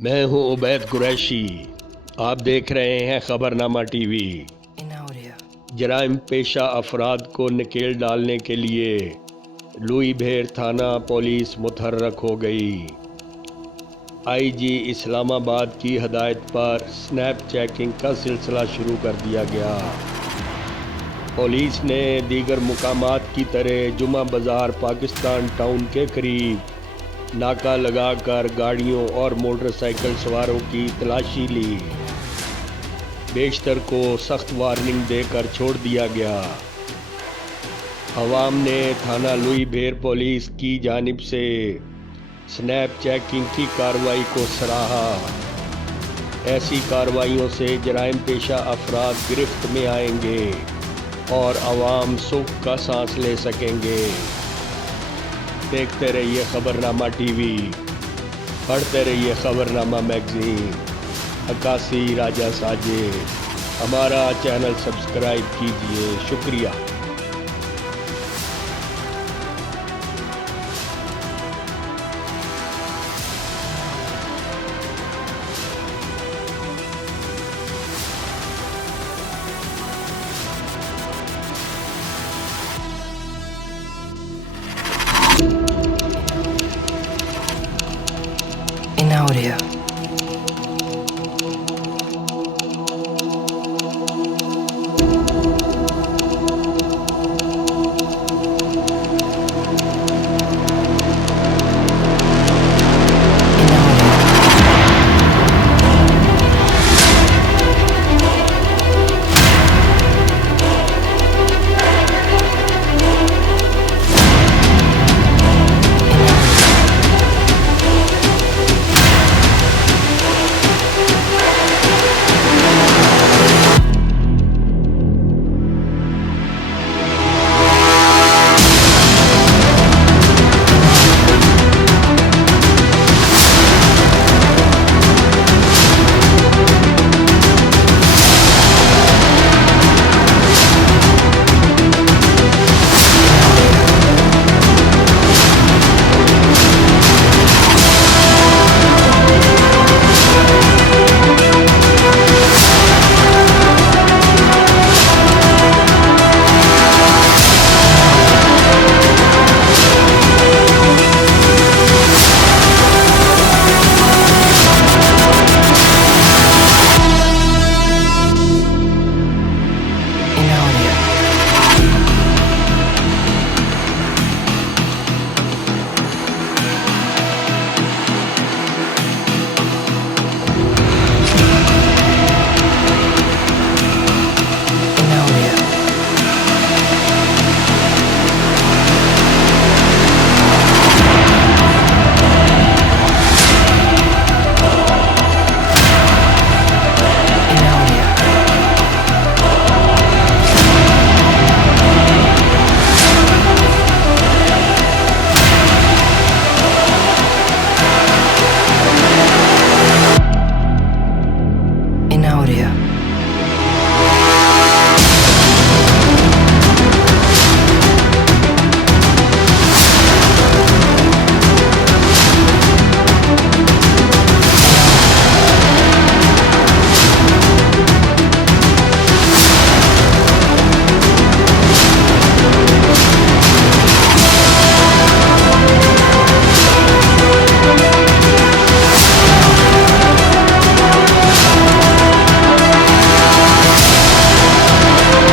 मैं हूं उबैद कुरैशी। आप देख रहे हैं खबरनामा टीवी। जराइम पेशा अफराद को नकेल डालने के लिए लुई भेर थाना पुलिस मुतहर्रक हो गई। आईजी इस्लामाबाद की हदायत पर स्नैप चेकिंग का सिलसिला शुरू कर दिया गया। पुलिस ने दीगर मुकामात की तरह जुमा बाज़ार पाकिस्तान टाउन के करीब नाका लगाकर गाड़ियों और मोटरसाइकिल सवारों की तलाशी ली। बेशतर को सख्त वार्निंग देकर छोड़ दिया गया। अवाम ने थाना लुई भेर पुलिस की जानिब से स्नैप चेकिंग की कार्रवाई को सराहा। ऐसी कार्रवाइयों से जराइम पेशा अफराद गिरफ्त में आएंगे और अवाम सुख का सांस ले सकेंगे। देखते रहिए खबरनामा टीवी, पढ़ते रहिए खबरनामा मैगजीन। अक्कासी राजा साजिद, हमारा चैनल सब्सक्राइब कीजिए। शुक्रिया। In audio.